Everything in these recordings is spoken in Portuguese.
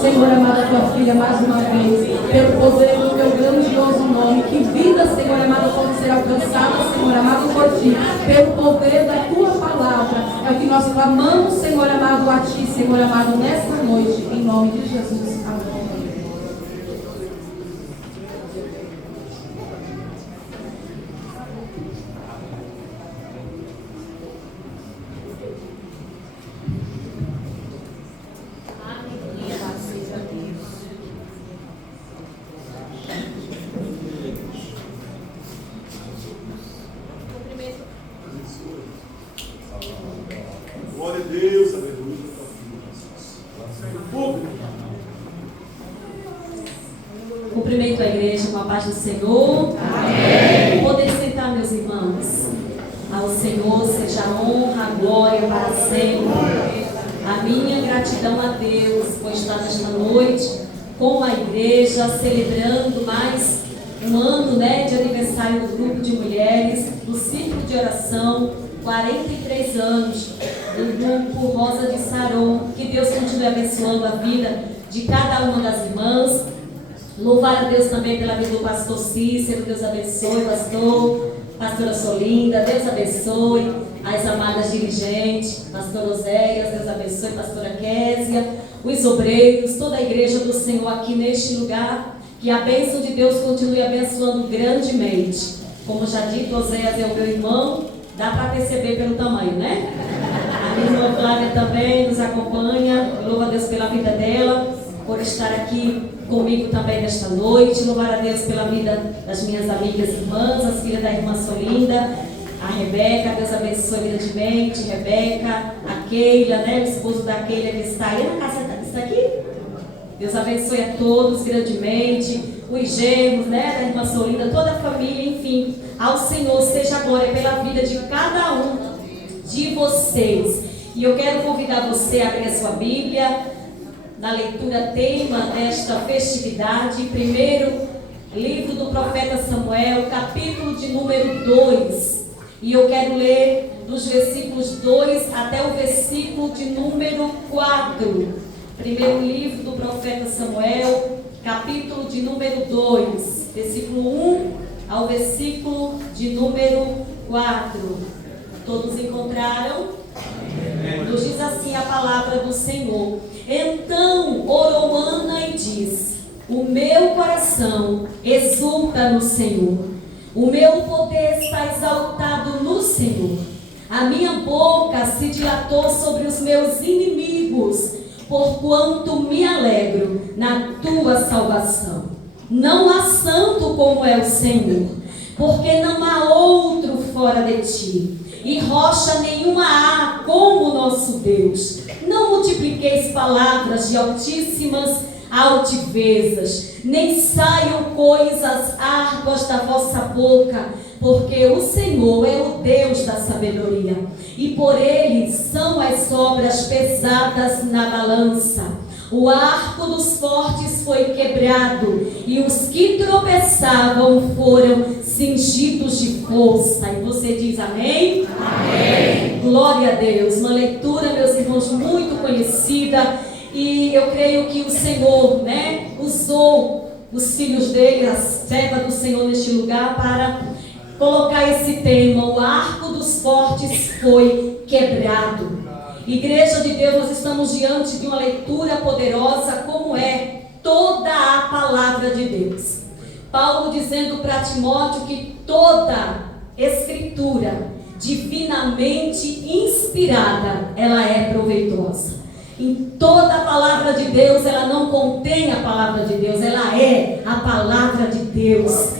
Senhor amado, a tua filha mais uma vez, pelo poder do teu grandioso nome. Que vida, Senhor amado, pode ser alcançada, Senhor amado, por ti, pelo poder da tua palavra. É o que nós clamamos, Senhor amado, a ti, Senhor amado, nesta noite, em nome de Jesus. Amém. Glória a Deus, aleluia. Cumprimento a igreja com a paz do Senhor. Amém. Poder sentar, meus irmãos. Ao Senhor seja a honra, a glória para sempre. A minha gratidão a Deus por estar nesta noite com a igreja, celebrando mais um ano, de aniversário do grupo de mulheres, do círculo de oração, 43 anos do grupo Rosa de Saron. Que Deus continue abençoando a vida de cada uma das irmãs. Louvar a Deus também pela vida do pastor Cícero. Deus abençoe, pastor. Pastora Solinda, Deus abençoe. As amadas dirigentes, pastor Oséias, Deus abençoe. Pastora Késia, os obreiros, toda a igreja do Senhor aqui neste lugar. Que a bênção de Deus continue abençoando grandemente. Como já dito, Oséias é o meu irmão. Dá para perceber pelo tamanho, né? A minha irmã Flávia também nos acompanha. Eu louvo a Deus pela vida dela, por estar aqui comigo também nesta noite. Louvar a Deus pela vida das minhas amigas irmãs, as filhas da irmã Solinda, a Rebeca. Deus abençoe grandemente. Rebeca, a Keila, o esposo da Keila que está aí na casa, está aqui? Deus abençoe a todos grandemente. Os genros, da irmã Solinda, toda a família, enfim. Ao Senhor seja a glória pela vida de cada um de vocês. E eu quero convidar você a abrir a sua Bíblia na leitura tema desta festividade. Primeiro livro do profeta Samuel, capítulo de número 2. E eu quero ler dos versículos 2 até o versículo de número 4. Primeiro livro do profeta Samuel, capítulo de número 2, versículo 1 ao versículo de número 4. Todos encontraram? Nos diz assim a palavra do Senhor. Então orou Ana e disse: o meu coração exulta no Senhor, o meu poder está exaltado no Senhor. A minha boca se dilatou sobre os meus inimigos, porquanto me alegro na tua salvação. Não há santo como é o Senhor, porque não há outro fora de ti, e rocha nenhuma há como o nosso Deus. Não multipliqueis palavras de altíssimas altivezas, nem saiam coisas árduas da vossa boca, porque o Senhor é o Deus da sabedoria, e por ele são as obras pesadas na balança. O arco dos fortes foi quebrado, e os que tropeçavam foram cingidos de força. E você diz amém? Amém. Glória a Deus. Uma leitura, meus irmãos, muito conhecida. E eu creio que o Senhor, usou os filhos dele, a serva do Senhor neste lugar, para colocar esse tema. O arco dos fortes foi quebrado. Igreja de Deus, nós estamos diante de uma leitura poderosa, como é toda a palavra de Deus. Paulo dizendo para Timóteo que toda escritura divinamente inspirada, ela é proveitosa. Em toda a palavra de Deus, ela não contém a palavra de Deus, ela é a palavra de Deus,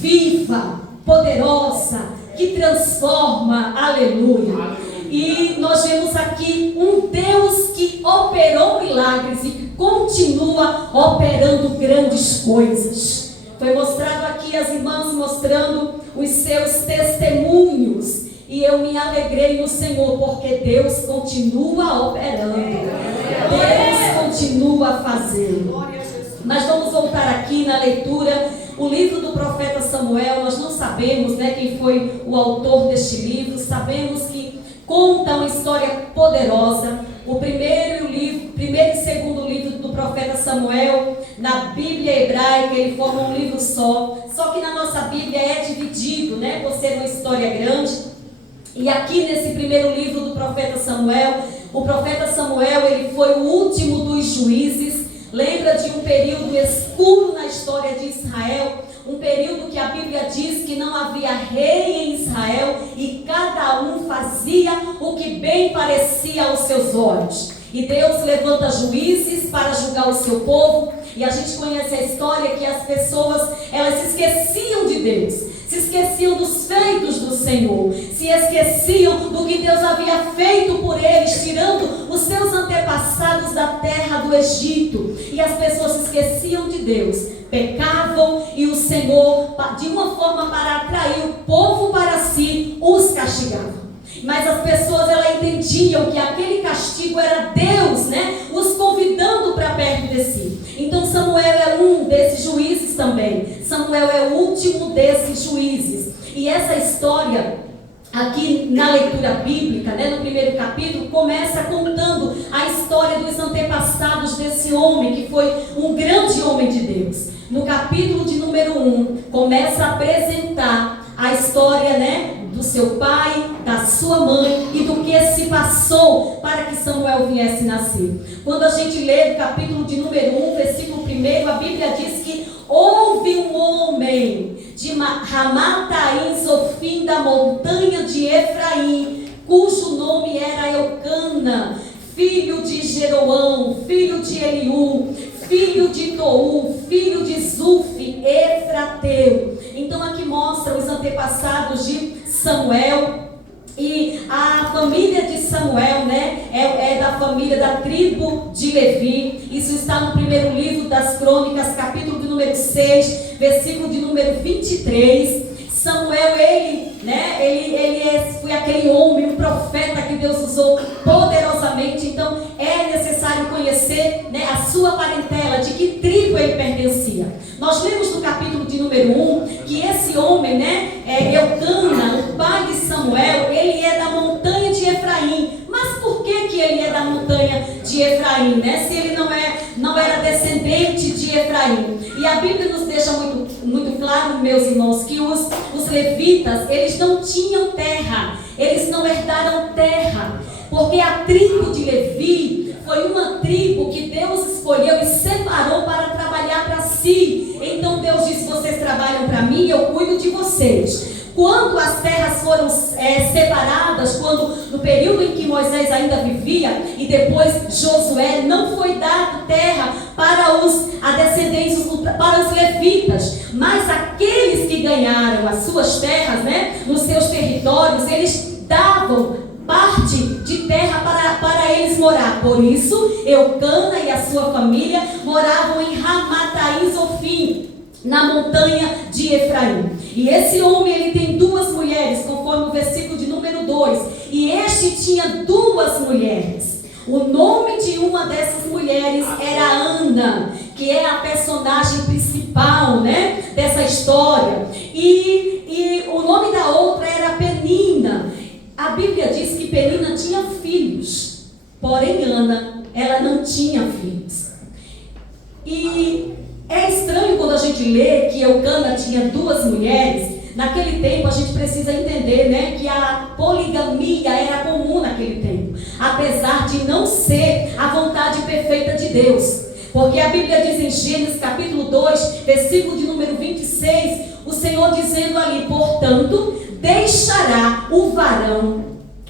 viva, poderosa, que transforma, aleluia. E nós vemos aqui um Deus que operou milagres e que continua operando grandes coisas. Foi mostrado aqui as irmãs mostrando os seus testemunhos. E eu me alegrei no Senhor, porque Deus continua operando. Deus continua fazendo. Mas vamos voltar aqui na leitura. O livro do profeta Samuel, nós não sabemos, quem foi o autor deste livro. Sabemos que conta uma história poderosa. O primeiro e segundo livro do profeta profeta Samuel, na Bíblia hebraica, ele forma um livro só que na nossa Bíblia é dividido, né, por ser uma história grande. E aqui nesse primeiro livro do profeta Samuel, o profeta Samuel, ele foi o último dos juízes. Lembra de um período escuro na história de Israel, um período que a Bíblia diz que não havia rei em Israel e cada um fazia o que bem parecia aos seus olhos. E Deus levanta juízes para julgar o seu povo, e a gente conhece a história que as pessoas, elas se esqueciam de Deus, se esqueciam dos feitos do Senhor, se esqueciam do que Deus havia feito por eles, tirando os seus antepassados da terra do Egito. E as pessoas se esqueciam de Deus, pecavam, e o Senhor, de uma forma para atrair o povo para si, os castigava. Mas as pessoas, elas entendiam que aquele castigo era Deus, né, os convidando para perto de si. Então Samuel é um desses juízes também. Samuel é o último desses juízes. E essa história, aqui na leitura bíblica, né, no primeiro capítulo, começa contando a história dos antepassados desse homem, que foi um grande homem de Deus. No capítulo de número 1, começa a apresentar a história, né, do seu pai, da sua mãe e do que se passou para que Samuel viesse nascer. Quando a gente lê o capítulo de número 1, versículo 1, a Bíblia diz que houve um homem de Ramataim Zofim, da montanha de Efraim, cujo nome era Eucana, filho de Jeroão, filho de Eliú, filho de Tou, filho de Zufi, Efrateu. Então aqui mostra os antepassados de Samuel. E a família de Samuel, né, é da família da tribo de Levi. Isso está no primeiro livro das Crônicas, capítulo de número 6, versículo de número 23. Samuel, ele foi aquele homem, um profeta que Deus usou poderosamente. Então é necessário conhecer, né, a sua parentela, de que tribo ele pertencia. Nós lemos no capítulo de número 1 que esse homem, né, Eucana, o pai de Samuel, ele é da montanha de Efraim. Mas por que ele é da montanha de Efraim, né? Se ele não era descendente de Efraim. E a Bíblia nos deixa muito claro, meus irmãos, que os levitas, eles não tinham terra, eles não herdaram terra, porque a tribo de Levi foi uma tribo que Deus escolheu e separou para trabalhar para si. Então Deus disse: vocês trabalham para mim, eu cuido de vocês. Quando as terras foram separadas, no período em que Moisés ainda vivia, e depois Josué, não foi dado terra para a descendência, para os levitas, mas aqueles que ganharam as suas terras, né, nos seus territórios, eles davam parte de terra para eles morar. Por isso, Eucana e a sua família moravam em Ramataim Zofim, na montanha de Efraim. E esse homem, ele tem duas mulheres, conforme o versículo de número 2. E este tinha duas mulheres. O nome de uma dessas mulheres era Ana, que é a personagem principal, né, dessa história. E o nome da outra era Penina. A Bíblia diz que Penina tinha filhos, porém Ana, ela não tinha filhos. E é estranho quando a gente lê que Eucana tinha duas mulheres. Naquele tempo a gente precisa entender, né, que a poligamia era comum naquele tempo, apesar de não ser a vontade perfeita de Deus. Porque a Bíblia diz em Gênesis capítulo 2, versículo de número 26, o Senhor dizendo ali: portanto, deixará o varão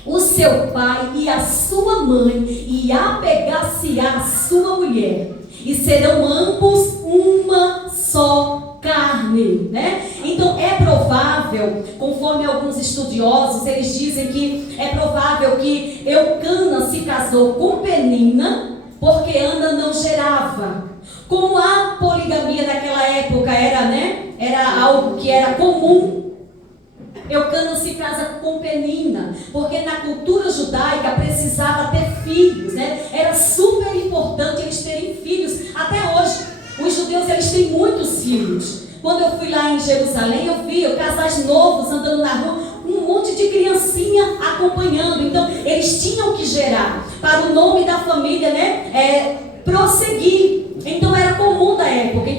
o seu pai e a sua mãe, e apegar-se-á a sua mulher, e serão ambos uma só carne, né? Então é provável, conforme alguns estudiosos, eles dizem que é provável que Eucana se casou com Penina, porque Ana não gerava. Como a poligamia naquela época era algo que era comum, Eucana se casa com Penina, porque na cultura judaica precisava ter filhos, né? Era super importante eles terem filhos. Até hoje, os judeus, eles têm muitos filhos. Quando eu fui lá em Jerusalém, eu vi casais novos andando na rua, um monte de criancinha acompanhando. Então, eles tinham que gerar, para o nome da família, né, prosseguir.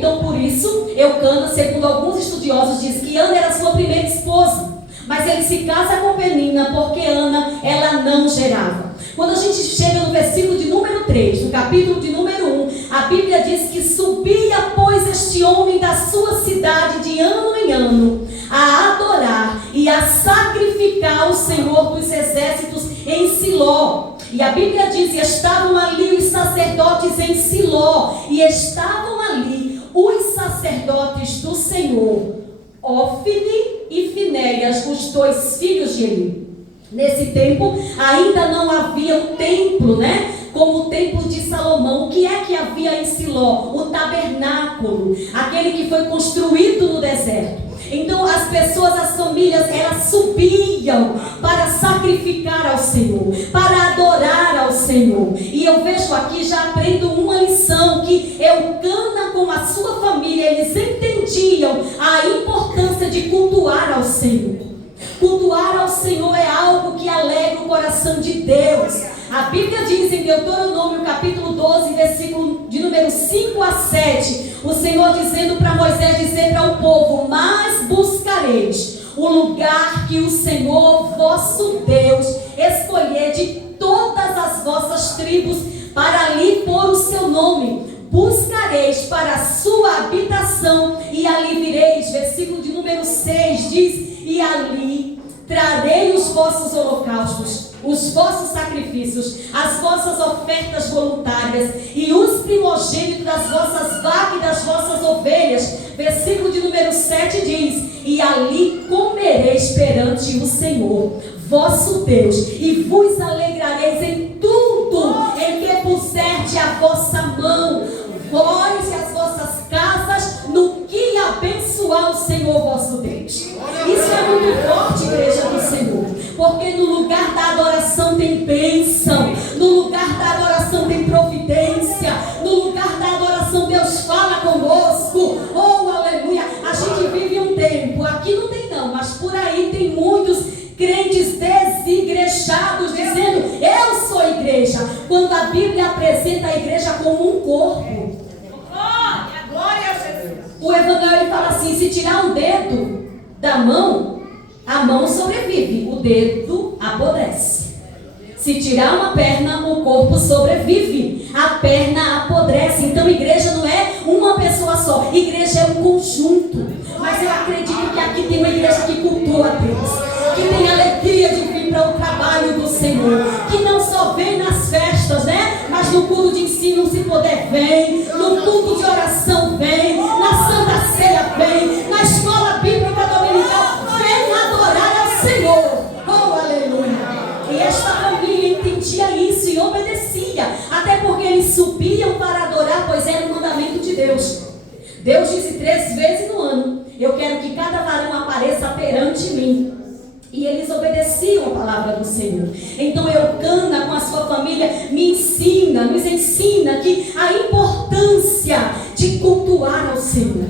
Então, por isso, Eucana, segundo alguns estudiosos, diz que Ana era sua primeira esposa. Mas ele se casa com Penina porque Ana, ela não gerava. Quando a gente chega no versículo de número 3, no capítulo de número 1, a Bíblia diz que subia, pois, este homem da sua cidade de ano em ano a adorar e a sacrificar ao Senhor dos exércitos em Siló. E a Bíblia diz: e estavam ali os sacerdotes em Siló, e estavam ali os sacerdotes do Senhor, Ófine e Finéias, os dois filhos de Eli. Nesse tempo ainda não havia um templo, como o templo de Salomão. O que é que havia em Siló? O tabernáculo, aquele que foi construído no deserto. Então as pessoas, as famílias, elas subiam para sacrificar ao Senhor, para adorar ao Senhor. E eu vejo aqui, já aprendo uma lição, que Eucana com a sua família, eles entendiam a importância de cultuar ao Senhor. Cultuar ao Senhor é algo que alegra o coração de Deus. A Bíblia diz em Deuteronômio capítulo 12, versículo de número 5 a 7, o Senhor dizendo para Moisés dizer para o povo: mas buscareis o lugar que o Senhor vosso Deus escolher de todas as vossas tribos para ali pôr o seu nome. Buscareis para a sua habitação e ali vireis. Versículo de número 6 diz: e ali trarei os vossos holocaustos, os vossos sacrifícios, as vossas ofertas voluntárias e os primogênitos das vossas vacas e das vossas ovelhas. Versículo de número 7 diz: e ali comereis perante o Senhor vosso Deus, e vos alegrareis em tudo em que puserdes a vossa mão, vós e as vossas casas, no que abençoar o Senhor vosso Deus. Isso é muito forte, igreja do Senhor, porque no lugar da adoração tem bênção, no lugar da adoração tem providência, no lugar da adoração Deus fala conosco. Oh, aleluia! A gente vive um tempo, aqui não tem não, mas por aí tem muitos crentes desigrejados dizendo: eu sou igreja, quando a Bíblia apresenta a igreja como um corpo. O Evangelho fala assim: se tirar um dedo da mão, a mão sobrevive, o dedo apodrece. Se tirar uma perna, o corpo sobrevive, a perna apodrece. Então igreja não é uma pessoa só, igreja é um conjunto. Mas eu acredito que aqui tem uma igreja que cultua a Deus, que tem alegria de vir para o trabalho do Senhor, que não só vem nas festas, mas no culto de ensino, se puder, vem, no culto de oração, vem, na Santa Ceia, vem, na escola bíblica dominical, vem adorar ao Senhor. Oh, aleluia! E esta família entendia isso e obedecia, até porque eles subiam para adorar, pois era o mandamento de Deus. Deus disse 3 vezes no ano: eu quero que cada varão apareça perante mim. E eles obedeciam a palavra do Senhor. Então Eucana com a sua família nos ensina que a importância de cultuar ao Senhor,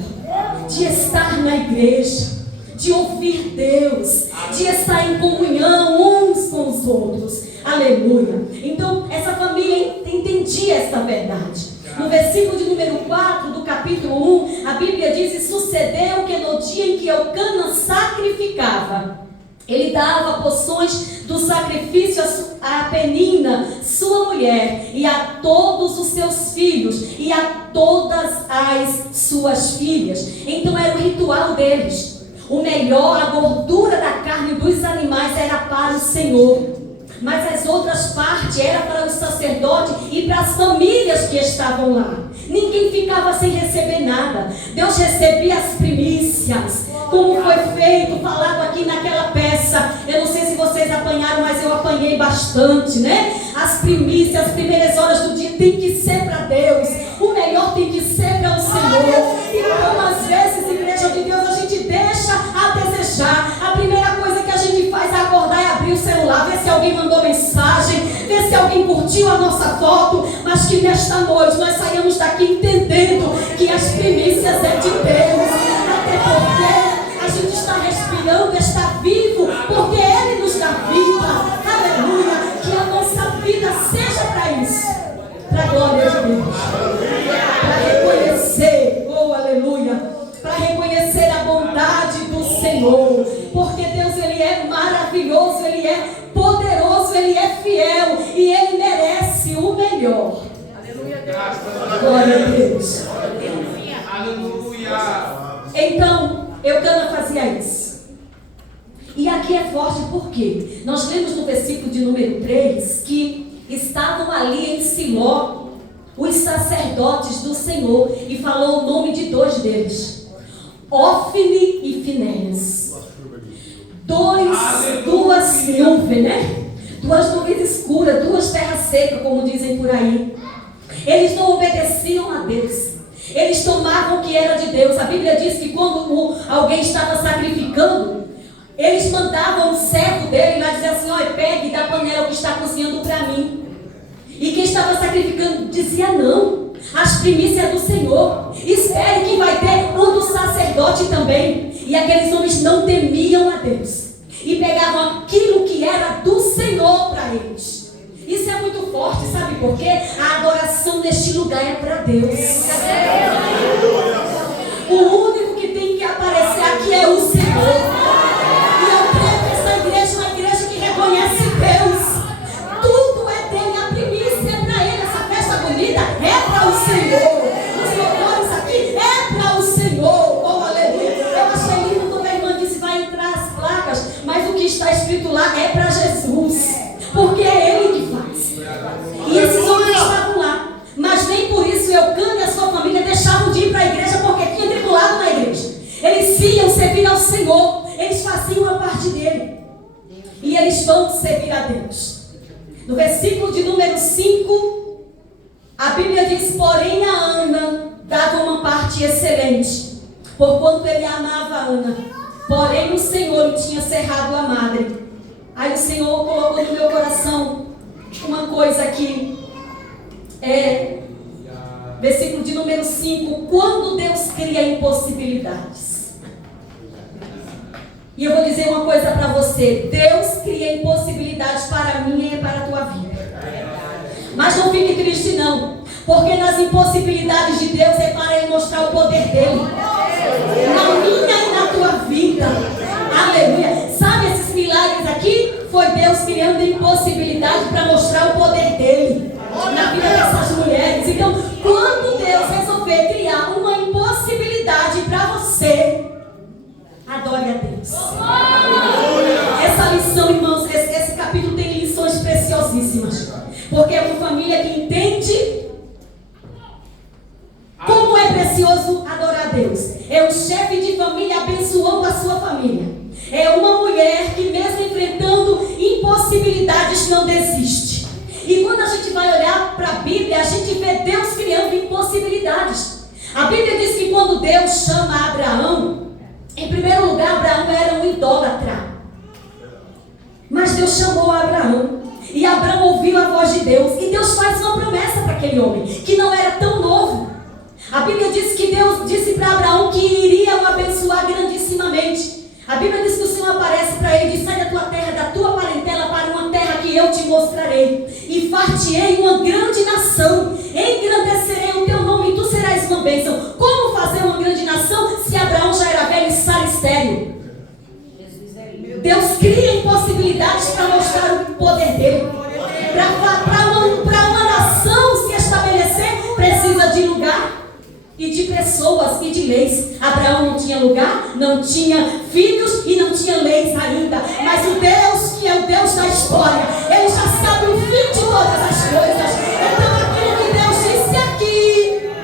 de estar na igreja, de ouvir Deus, de estar em comunhão uns com os outros. Aleluia! Então essa família entendia esta verdade. No versículo de número 4 do capítulo 1, a Bíblia diz: e sucedeu que no dia em que Eucana sacrificava, ele dava porções do sacrifício a Penina, sua mulher, e a todos os seus filhos, e a todas as suas filhas. Então era o ritual deles. O melhor, a gordura da carne dos animais era para o Senhor, mas as outras partes era para os sacerdotes e para as famílias que estavam lá. Ninguém ficava sem receber nada. Deus recebia as primícias, como foi feito, falado aqui naquela peça. Eu não sei se vocês apanharam, mas eu apanhei bastante, As primícias, as primeiras horas do dia tem que ser para Deus. O melhor tem que ser para o Senhor. E então, às vezes, igreja de Deus, a gente deixa a desejar. A primeira coisa que a gente faz é acordar e abrir o celular, ver se alguém mandou mensagem, ver se alguém curtiu a nossa foto. Mas que nesta noite nós saímos daqui entendendo que as primícias é de Deus. Até porque a gente está respirando, está vivo, porque Ele nos dá vida. Aleluia! Que a nossa vida seja para isso, para a glória de Deus, para reconhecer, oh aleluia, Senhor. Porque Deus, Ele é maravilhoso, Ele é poderoso, Ele é fiel e Ele merece o melhor. Glória a Deus. Aleluia. Então, Eucana fazia isso. E aqui é forte porque nós lemos no versículo de número 3 que estavam ali em Siló os sacerdotes do Senhor e falou o nome de 2 deles, Ofni e Finéias. Duas nuvens, né? 2 nuvens escuras, 2 terras secas, como dizem por aí. Eles não obedeciam a Deus. Eles tomavam o que era de Deus. A Bíblia diz que quando alguém estava sacrificando, eles mandavam o servo dele lá dizer assim: olha, pegue da panela que está cozinhando para mim. E quem estava sacrificando dizia: não, as primícias do Senhor. Espere que vai ter um do sacerdote também. E aqueles homens não temiam a Deus e pegavam aquilo que era do Senhor para eles. Isso é muito forte, sabe por quê? A adoração neste lugar é para Deus. O único que tem que aparecer aqui é o Senhor. E eu creio que essa igreja é uma igreja que reconhece Deus. Tudo é dele, a primícia é para ele. Essa festa bonita é para o Senhor. Os louvores aqui é para o Senhor. Oh, aleluia. Eu achei lindo quando a irmã disse: vai entrar as placas, mas o que está escrito lá é para Jesus. Porque é Ele que faz. E esses homens estavam lá. Mas nem por isso Eucana e a sua família deixavam de ir para a igreja, porque tinha tribulado na igreja. Eles iam servir ao Senhor. Eles faziam a parte dele. E eles vão servir a Deus. No versículo de número 5, a Bíblia diz: porém a Ana dava uma parte excelente, porquanto ele amava a Ana. Porém o Senhor lhe tinha cerrado a madre. Aí o Senhor colocou no meu coração uma coisa aqui. Versículo de número 5. Quando Deus cria impossibilidades. E eu vou dizer uma coisa para você. Deus cria impossibilidades para mim e para a tua vida. Mas não fique triste não. Porque nas impossibilidades de Deus é para Ele mostrar o poder dEle. Na minha e na tua vida. Aleluia. Sabe esses milagres aqui? Foi Deus criando impossibilidade para mostrar o poder dEle na vida dessas mulheres. Então, quando Deus resolver criar uma impossibilidade para você, adore a Deus. Essa lição, irmãos, esse capítulo tem lições preciosíssimas. Porque é uma família que entende como é precioso adorar a Deus. É um chefe de família abençoando a sua família. É uma mulher que mesmo enfrentando impossibilidades não desiste. E quando a gente vai olhar para a Bíblia, a gente vê Deus criando impossibilidades. A Bíblia diz que quando Deus chama Abraão, em primeiro lugar, Abraão era um idólatra. Mas Deus chamou Abraão. E Abraão ouviu a voz de Deus. E Deus faz uma promessa para aquele homem, que não era tão novo. A Bíblia diz que Deus disse para Abraão que iria o abençoar grandissimamente. A Bíblia diz que o Senhor aparece para ele e diz: sai da tua terra, da tua parentela, para uma terra que eu te mostrarei. E far-te-ei uma grande nação. Engrandecerei o teu nome e tu serás uma bênção. Como fazer uma grande nação se Abraão já era velho e Sara estéril? Deus cria impossibilidades para mostrar o poder dele. Para uma nação se estabelecer, precisa de lugar e de pessoas e de leis. Abraão não tinha lugar, não tinha filhos e não tinha leis ainda. Mas o Deus que é o Deus da história, Ele já sabe o fim de todas as coisas. Então aquilo que Deus disse aqui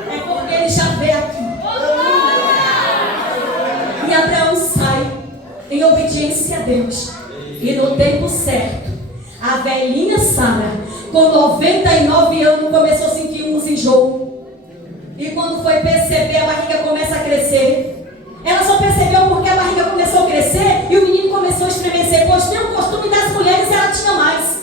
é porque Ele já vê aqui. E Abraão sai em obediência a Deus. E no tempo certo, a velhinha Sara, com 99 anos, começou a sentir uns enjoos. E quando foi perceber, a barriga começa a crescer. Ela só percebeu porque a barriga começou a crescer e o menino começou a estremecer. Pois tem o costume das mulheres, ela tinha mais.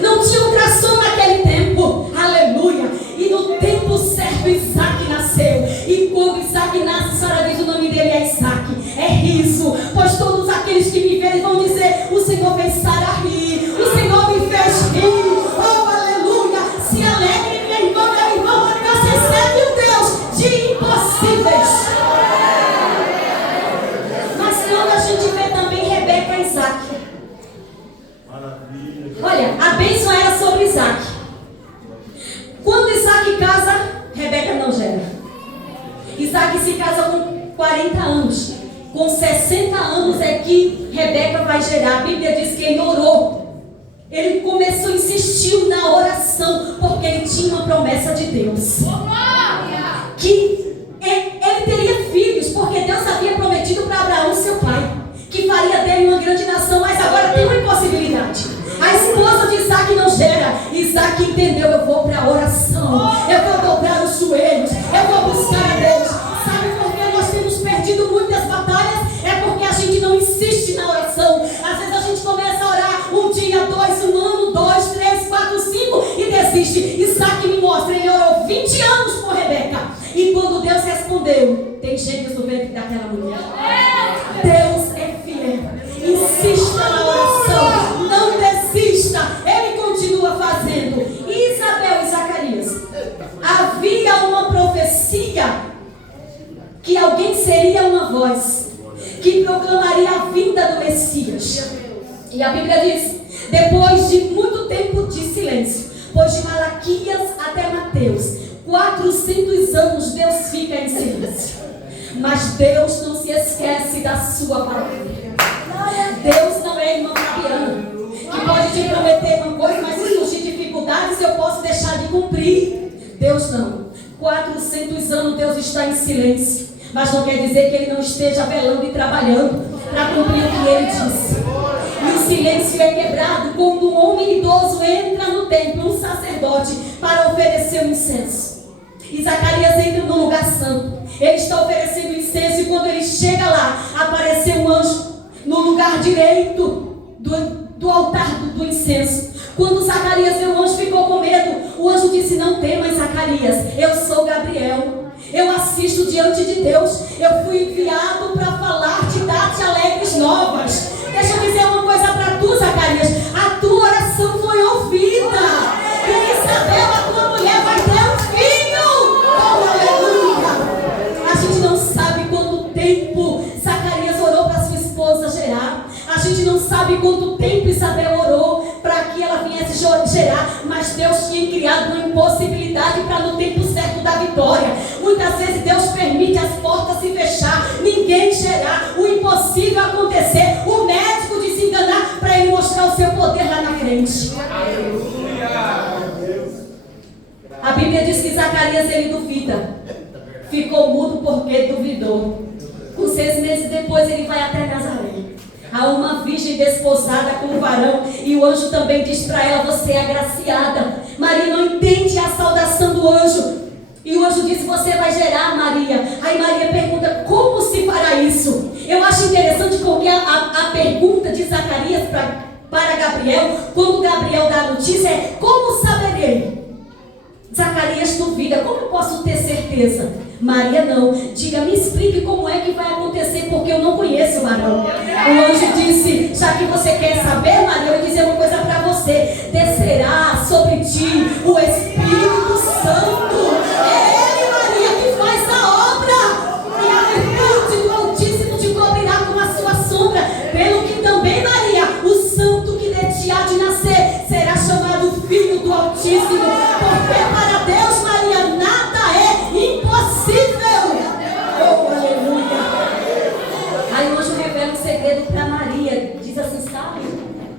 Não tinha ultrassom naquele tempo. Aleluia. E no tempo certo, Isaac nasceu. E quando Isaac nasce, a senhora diz: o nome dele é Isaac. É riso. Pois todos aqueles que me verem vão dizer: o Senhor fez Sara rir. O Senhor me fez rir. Oh, aleluia. Se alegre, minha irmã, meu irmão. Você serve o Deus de impossíveis. Mas quando a gente vê Isaac se casa com 40 anos. Com 60 anos é que Rebeca vai gerar. A Bíblia diz que ele orou. Ele começou, insistiu na oração, porque ele tinha uma promessa de Deus. Que ele teria filhos, porque Deus havia prometido para Abraão, seu pai, que faria dele uma grande nação, mas agora tem uma impossibilidade. A esposa de Isaac não gera. Isaac entendeu, eu vou para a oração, eu vou dobrar os joelhos, eu vou buscar a Deus. Sabe por que nós temos perdido muitas batalhas? É porque a gente não insiste na oração. Às vezes a gente começa a orar um dia, dois, um ano, 2, 3, 4, 5 e desiste. Isaac me mostra, ele orou 20 anos por Rebeca. E quando Deus respondeu, tem gêmeos no ventre daquela mulher. Deus é fiel. Insista na oração, não desista. Ele continua fazendo. Isabel e Zacarias, havia uma profecia que alguém seria uma voz que proclamaria a vinda do Messias. E a Bíblia diz, depois de muito tempo de silêncio, pois de Malaquias até Mateus, 400 anos Deus fica em silêncio. Mas Deus não se esquece da sua palavra. Deus não é irmã Fabiana, que pode te prometer uma coisa, mas se surgir dificuldades eu posso deixar de cumprir. Deus não. 400 anos Deus está em silêncio, mas não quer dizer que Ele não esteja velando e trabalhando para cumprir o que Ele disse. E o silêncio é quebrado quando um homem idoso entra no templo, um sacerdote, para oferecer o incenso. E Zacarias entra no lugar santo. Ele está oferecendo incenso e quando ele chega lá, apareceu um anjo no lugar direito do altar do incenso. Quando Zacarias viu o anjo, ficou com medo. O anjo disse, não temas, Zacarias, eu sou Gabriel. Eu assisto diante de Deus. Eu fui enviado para falar-te, dar-te alegres novas. Deixa eu dizer uma coisa para tu, Zacarias. A tua oração foi ouvida. E Isabel, a tua mulher, vai ter um filho. Oh, aleluia. A gente não sabe quanto tempo Zacarias orou para sua esposa gerar. A gente não sabe quanto tempo Isabel orou para que ela viesse gerar, mas Deus tinha criado uma impossibilidade para no tempo certo da vitória. Muitas vezes Deus permite as portas se fechar, ninguém gerar, o impossível acontecer, o médico desenganar para ele mostrar o seu poder lá na frente. A Bíblia diz que Zacarias ele duvida, ficou mudo porque duvidou. Com 6 meses depois ele vai até Nazaré. Há uma virgem desposada com um varão e o anjo também diz para ela, você é agraciada. Maria não entende a saudação do anjo. E o anjo diz, você vai gerar, Maria. Aí Maria pergunta, como se fará isso? Eu acho interessante porque a pergunta de Zacarias para Gabriel, quando Gabriel dá a notícia, é, como saberei? Zacarias duvida, como eu posso ter certeza? Maria não, diga, me explique como é que vai acontecer, porque eu não conheço o varão. O anjo disse, já que você quer saber, Maria, eu vou dizer uma coisa para você, descerá sobre ti o Espírito Santo. É Ele, Maria, que faz a obra, e a virtude do Altíssimo te cobrirá com a sua sombra, pelo que também, Maria, o santo que de ti há de nascer, será chamado Filho do Altíssimo, porque para Deus, Maria, nada é impossível. Oh, aleluia. Aí o anjo revela um segredo para Maria. Diz assim, sabe,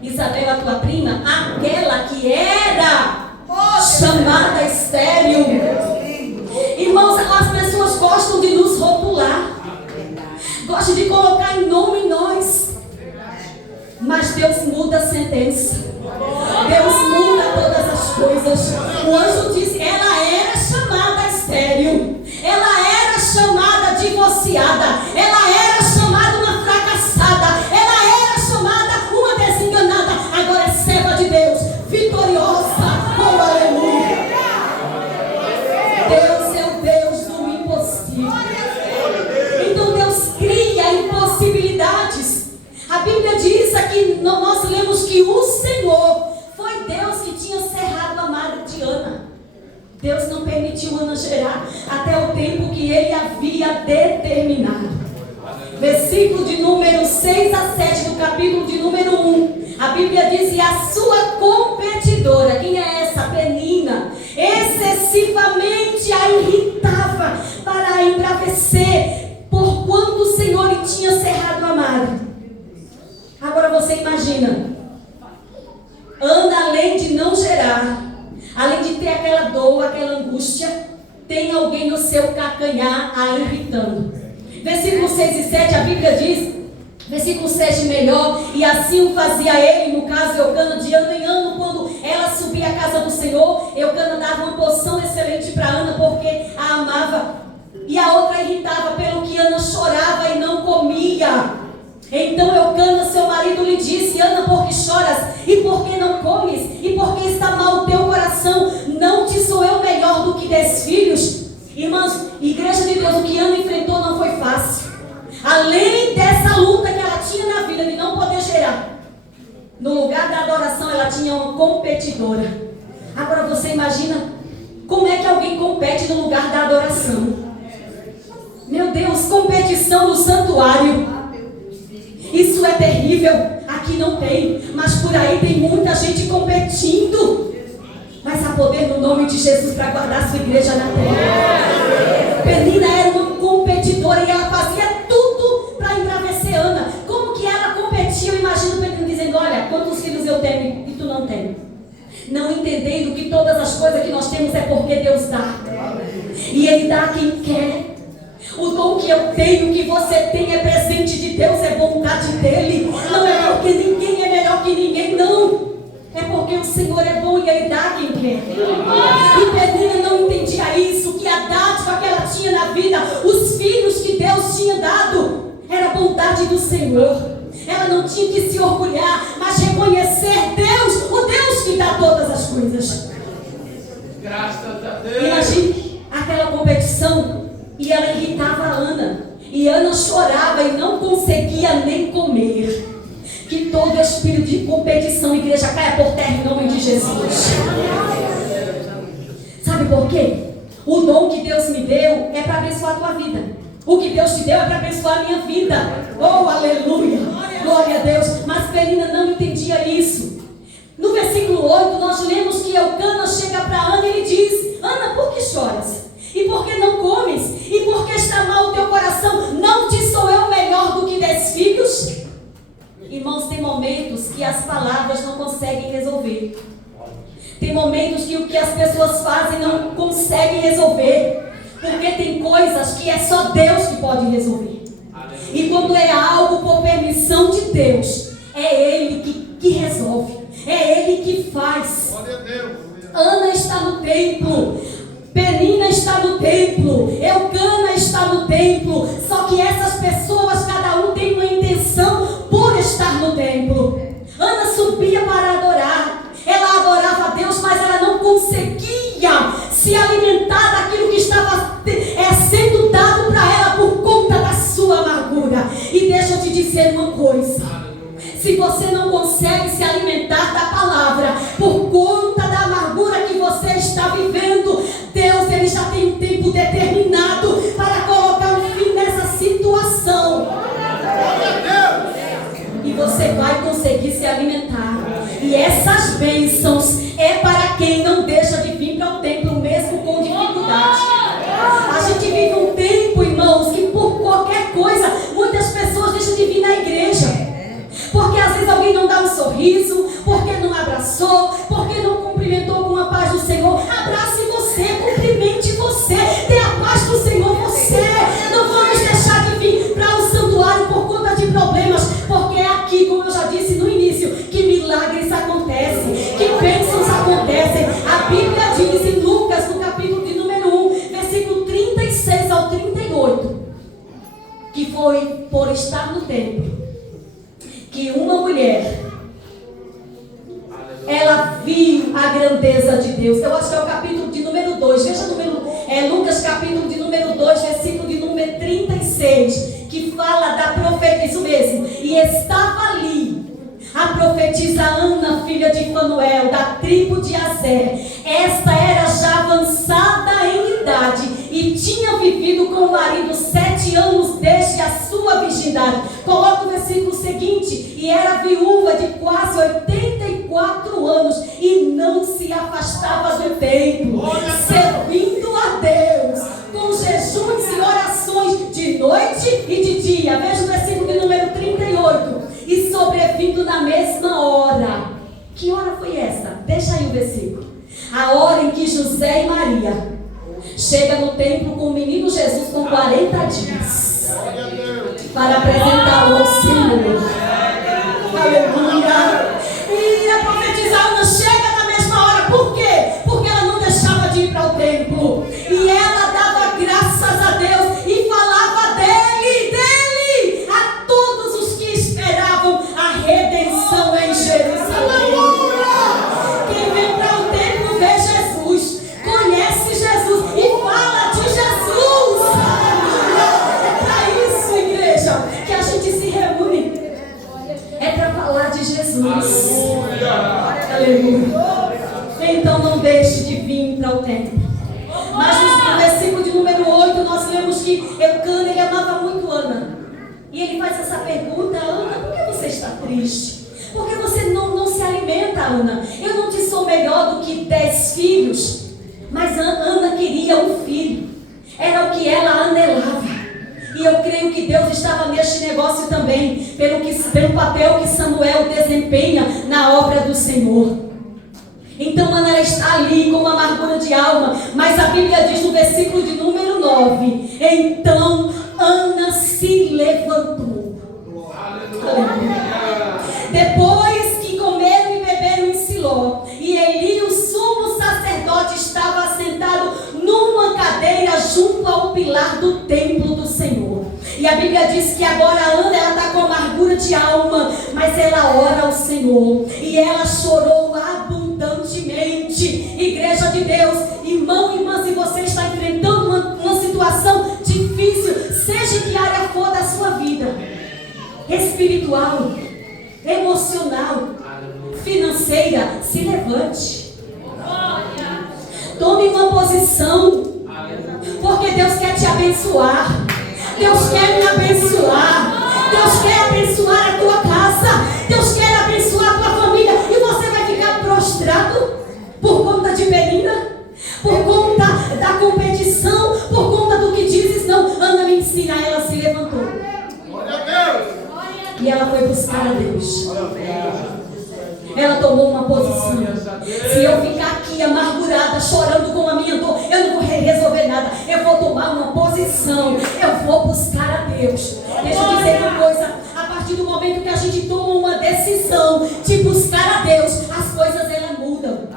Isabel, a tua prima, aquela que era chamada estéril. Irmãos, as pessoas gostam de nos rotular, gostam de colocar em nome em nós. Mas Deus muda a sentença. Deus muda todas as coisas. O anjo disse, ela era chamada estéril, ela era chamada divorciada, ela era chamada uma fracassada, ela era chamada uma desenganada. Agora é serva de Deus, vitoriosa. Oh, aleluia. Deus é o Deus do impossível. Então Deus cria impossibilidades. A Bíblia diz aqui, nós lemos que o Senhor foi Deus que tinha cerrado a madre de Ana. Deus não permitiu Ana gerar até o tempo que Ele havia determinado. Versículo de número 6 a 7 do capítulo de número 1. A Bíblia diz, e a sua competidora, quem é essa? Penina, excessivamente a irritava para a embravecê-la. seu calcanhar a irritando. Versículo 6 e 7, a Bíblia diz, versículo 7 melhor, e assim o fazia ele, no caso Eucana, de ano em ano, quando ela subia à casa do Senhor, Eucana dava uma porção excelente para Ana, porque a amava, e a outra irritava, pelo que Ana chorava e não comia. Então Eucana, seu marido, lhe disse: Ana, por que choras? E por que não comes? E por que está mal o teu coração? Não te sou eu melhor do que 10 filhos? Irmãos, igreja de Deus, o que Ana enfrentou não foi fácil. Além dessa luta que ela tinha na vida de não poder gerar, no lugar da adoração ela tinha uma competidora. Agora você imagina como é que alguém compete no lugar da adoração. Meu Deus, competição no santuário. Isso é terrível. Aqui não tem, mas por aí tem muita gente competindo. Mas há poder no nome de Jesus para guardar sua igreja na terra. Penina era uma competidora e ela fazia tudo para embravecer Ana. Como que ela competia? Eu imagino Penina dizendo: olha, quantos filhos eu tenho e tu não tens. Não entendendo que todas as coisas que nós temos é porque Deus dá. E Ele dá a quem quer. O dom que eu tenho, que você tem, é presente de Deus, é vontade dEle. Não é porque ninguém é melhor que ninguém, não. É porque o Senhor é bom e Ele dá a quem quer. E Penina não entendia isso, que a dádiva que ela tinha na vida, os filhos que Deus tinha dado, era a bondade do Senhor. Ela não tinha que se orgulhar, mas reconhecer Deus, o Deus que dá todas as coisas. Graças a Deus. Imagine aquela competição. E ela irritava a Ana. E Ana chorava e não conseguia nem comer. Que todo espírito de competição, igreja, caia por terra em nome de Jesus. Sabe por quê? O dom que Deus me deu é para abençoar a tua vida. O que Deus te deu é para abençoar a minha vida. Oh, aleluia! Glória a Deus. Mas Penina não entendia isso. No versículo 8, nós lemos que Eucana chega para Ana e lhe diz: Ana, por que choras? E por que não comes? E por que está mal o teu coração? Não te sou eu melhor do que 10 filhos? Irmãos, tem momentos que as palavras não conseguem resolver. Tem momentos que o que as pessoas fazem não conseguem resolver. Porque tem coisas que é só Deus que pode resolver. E quando é algo por permissão de Deus, é Ele que resolve. É Ele que faz. Ana está no templo. Penina está no templo, Eucana está no templo, só que essas pessoas, cada um tem uma intenção por estar no templo. Ana subia para adorar, ela adorava a Deus, mas ela não conseguia se alimentar daquilo que estava sendo dado para ela por conta da sua amargura. E deixa eu te dizer uma coisa: se você não consegue se alimentar da palavra por conta da amargura que você está vivendo, Deus, Ele já tem um tempo determinado para colocar um fim nessa situação. E você vai conseguir se alimentar. E essas bênçãos é para quem não deixa de vir para o templo mesmo com dificuldade. A gente vive um tempo, irmãos, que por qualquer coisa, muitas pessoas deixam de vir na igreja. Porque às vezes alguém não dá um sorriso, porque não abraçou, porque não cumprimentou com a paz do Senhor. Abrace você, cumprimente você, dê a paz do Senhor você. Não vamos deixar de vir para o santuário por conta de problemas, porque é aqui, como eu já disse no início, que milagres acontecem, que bênçãos acontecem. A Bíblia diz em Lucas, no capítulo de número 1, versículo 36 ao 38, que foi por estar no templo que uma mulher, ela viu a grandeza de Deus. Eu acho que é o capítulo de número 2. Veja Lucas capítulo de número 2, versículo de número 36, que fala da profetisa, isso mesmo. E estava ali a profetisa Ana, filha de Fanuel, da tribo de Aser. Esta era já avançada em idade e tinha vivido com o marido 7 anos desde a sua virgindade. Coloca o versículo seguinte: e era viúva de quase 84 anos e não se afastava do templo, servindo a Deus com jejuns e orações de noite e de dia. Veja o versículo de número 38. E sobrevindo na mesma hora. Que hora foi essa? Deixa aí o versículo. A hora em que José e Maria chega no templo com o menino Jesus com 40 dias para apresentá-lo ao Senhor. Aleluia. E a profetisa Ana chega na mesma hora. Por quê? Porque ela não deixava de ir para o templo. E ela dava graças a Deus e falava dele a todos os que esperavam a redenção em Jerusalém. Quem vem para o templo vê Jesus, conhece Jesus e fala de Jesus. É para isso, igreja, que a gente se reúne. É para falar de Jesus. Aleluia. Então não deixe de vir para o templo. Mas no versículo de número 8 nós lemos que Eucana, ele amava muito Ana. E ele faz essa pergunta: Ana, por que você está triste? Por que você não se alimenta, Ana? Eu não te sou melhor do que 10 filhos. Mas Ana queria um filho. Era o que ela anelava. E eu creio que Deus estava neste negócio também, pelo papel que Samuel desempenha na obra do Senhor. Então Ana, ela está ali com uma amargura de alma, mas a Bíblia diz no versículo de número 9: então Ana se levantou. Aleluia. Depois que comeram e beberam em Siló, e Eli, o sumo sacerdote, estava assentado numa cadeira junto ao pilar do templo do Senhor. E a Bíblia diz que agora a Ana, ela está com amargura de alma, mas ela ora ao Senhor, e ela chorou abundantemente. Igreja de Deus, irmão e irmã, se você está enfrentando uma situação difícil, seja que área for da sua vida, espiritual, emocional, financeira, se levante. Tome uma posição, porque Deus quer te abençoar. Deus quer me abençoar. Deus quer abençoar a tua casa. Deus quer abençoar a tua família. E você vai ficar prostrado por conta de Penina, por conta da competição, por conta do que dizes. Não, Ana me ensina. Ela se levantou e ela foi buscar a Deus. Ela tomou uma posição. Se eu ficar aqui amargurada, chorando com a minha dor, eu não vou resolver nada. Eu vou tomar uma posição. Eu vou buscar a Deus. Deixa eu dizer uma coisa. A partir do momento que a gente toma uma decisão de buscar a Deus, as coisas elas mudam.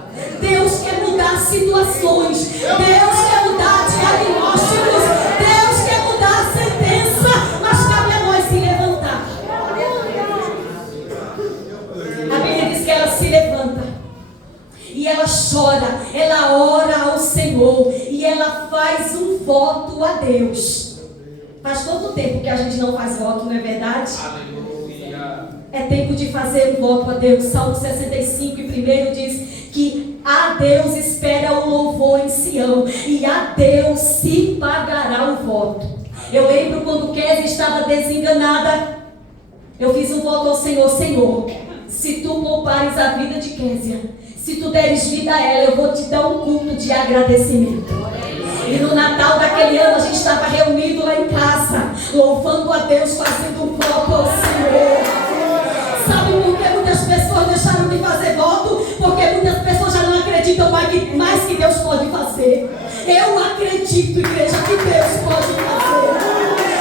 Deus quer mudar situações. Deus quer mudar diagnósticos. Deus quer mudar a sentença. Mas cabe a nós se levantar. A Bíblia diz que ela se levanta e ela chora, ela ora ao Senhor e ela faz um voto a Deus. Faz quanto tempo que a gente não faz voto, não é verdade? Aleluia. É tempo de fazer um voto a Deus. Salmo 65 e 1 diz que a Deus espera o louvor em Sião e a Deus se pagará o voto. Eu lembro quando Kézia estava desenganada, eu fiz um voto ao Senhor: Senhor, se tu poupares a vida de Kézia, se tu deres vida a ela, eu vou te dar um culto de agradecimento. E no Natal daquele ano a gente estava reunido lá em casa, louvando a Deus, fazendo um voto ao Senhor. Sabe por que muitas pessoas deixaram de fazer voto? Porque muitas pessoas já não acreditam mais que Deus pode fazer. Eu acredito, igreja, que Deus pode fazer.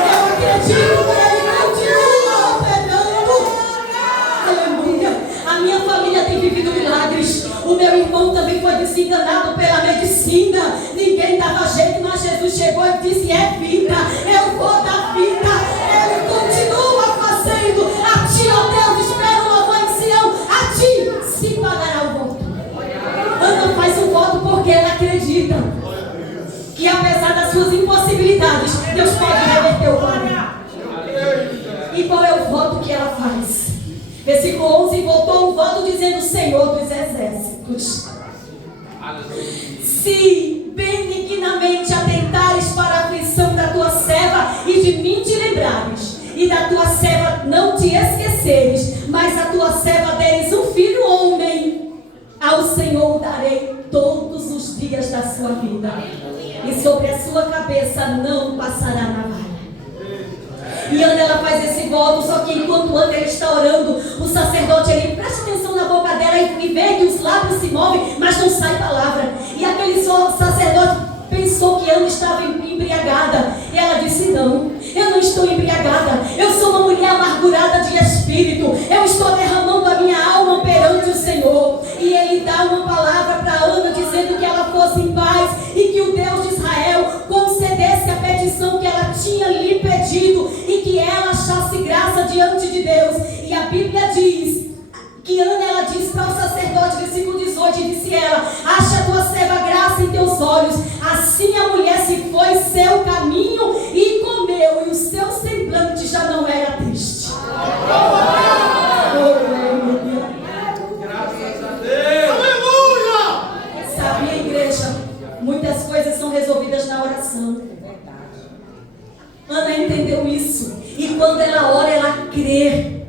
Eu acredito que Ele continua operando. Aleluia. A minha família tem vivido milagres. O meu irmão também foi desenganado pela medicina. Ninguém dava jeito, mas Jesus chegou e disse: é vida, eu vou dar vida. Ele continua fazendo. A ti, ó Deus, espero um louvor em Sião. A ti se pagará o voto. Ana faz um voto porque ela acredita que apesar das suas impossibilidades, Deus pode reverter o quadro. E qual é o voto que ela faz? Versículo 11: voltou um voto dizendo: Senhor dos exércitos, se benignamente atentares para a aflição da tua serva e de mim te lembrares, e da tua serva não te esqueceres, mas a tua serva deres um filho homem, ao Senhor darei todos os dias da sua vida, e sobre a sua cabeça não passará navalha. E Ana, ela faz esse voto, só que enquanto Ana está orando, o sacerdote, ele presta atenção na boca dela e vê que os lábios se movem, mas não sai palavra. E aquele sacerdote pensa pensou que Ana estava embriagada. E ela disse: não, eu não estou embriagada. Eu sou uma mulher amargurada de espírito. Eu estou derramando a minha alma perante o Senhor. E ele dá uma palavra para Ana, dizendo que ela fosse em paz e que o Deus de Israel concedesse a petição que ela tinha lhe pedido e que ela achasse graça diante de Deus. E a Bíblia diz que Ana, ela disse para o sacerdote, versículo 18, e disse ela: acha a tua serva graça em teus olhos. Assim a mulher se foi seu caminho e comeu, e o seu semblante já não era triste. Graças a Deus. Aleluia! Sabe, minha igreja, muitas coisas são resolvidas na oração. Ana entendeu isso. E quando ela ora, ela crê.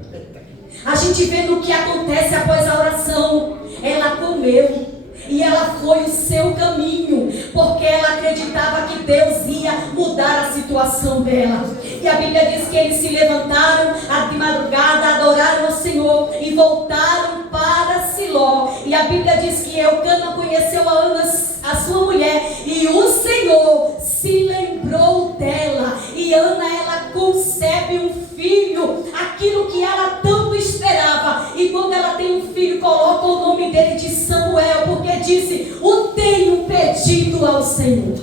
A gente vê no que acontece após a oração. Ela comeu e ela foi o seu caminho, porque ela acreditava que Deus ia mudar a situação dela. E a Bíblia diz que eles se levantaram de madrugada, adoraram o Senhor e voltaram para Siló. E a Bíblia diz que Eucana conheceu a Ana, a sua mulher, e o Senhor se lembrou dela. E Ana, ela concebe um filho, aquilo que ela tanto esperava. E quando ela tem um filho, coloca o nome dele de Samuel, porque disse: o tenho pedido ao Senhor.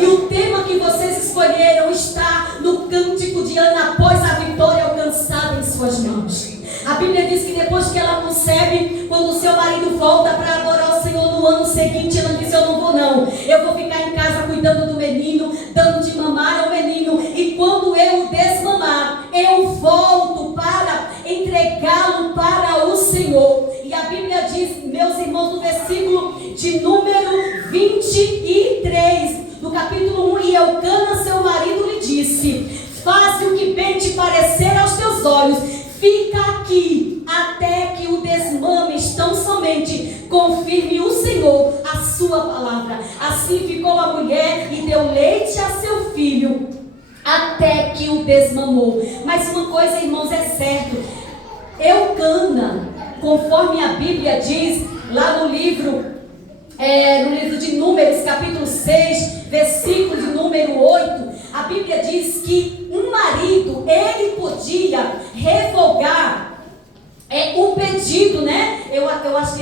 E o tema que vocês escolheram está no cântico de Ana após a vitória alcançada em suas mãos. A Bíblia diz que depois que ela concebe, quando o seu marido volta para adorar o Senhor no ano seguinte, ela diz: eu não vou não, eu vou ficar em casa cuidando do menino, dando de mamar ao menino, e quando eu o desmamar, eu volto para entregá-lo para o Senhor. E a Bíblia diz, meus irmãos, no versículo de número 23 do capítulo 1, e Eucana, seu marido, lhe disse: faze o que bem te parecer aos teus olhos, fica aqui até que o desmames, tão somente confirme o Senhor a sua palavra. Assim ficou a mulher e deu leite a seu filho até que o desmamou. Mas uma coisa, irmãos, é certo: Eucana, conforme a Bíblia diz lá no livro de Números, capítulo 6, versículo de número 8, a Bíblia diz que um marido, ele podia revogar um pedido, né? Eu acho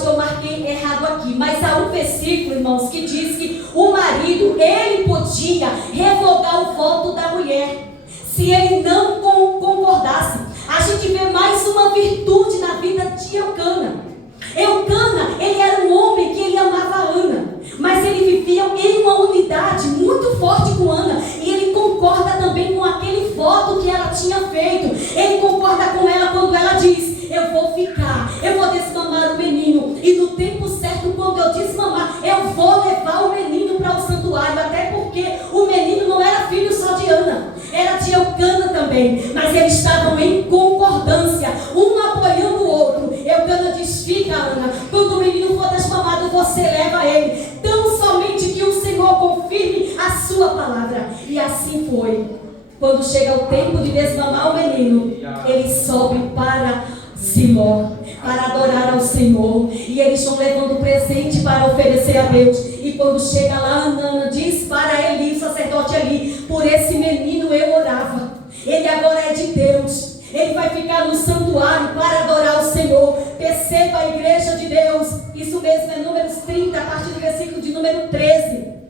que eu marquei errado aqui, mas há um versículo, irmãos, que diz que o marido, ele podia revogar o voto da mulher, se ele não concordasse. A gente vê mais uma virtude na vida de Eucana. Eucana, ele era um homem que ele amava Ana, mas ele vivia em uma unidade muito forte com Ana, e ele concorda também com aquele voto que ela tinha feito. Ele concorda com ela quando ela diz: eu vou ficar, eu vou desmamar o menino, e no tempo certo, quando eu desmamar, eu vou levar o menino para o santuário. Até porque o menino não era filho só de Ana, era de Eucana também, mas eles estavam em concordância, um apoiando o outro. Eucana diz: fica, Ana, quando o menino for desmamado, você leva ele, tão somente que o Senhor confirme a sua palavra. E assim foi. Quando chega o tempo de desmamar o menino, ele sobe para Siló para adorar ao Senhor, e eles estão levando presente para oferecer a Deus. E quando chega lá, Ana diz para Eli, o sacerdote ali: por esse menino eu orava, ele agora é de Deus, ele vai ficar no santuário para adorar o Senhor. Perceba, a igreja de Deus, isso mesmo, é Números 30, a partir do versículo de número 13,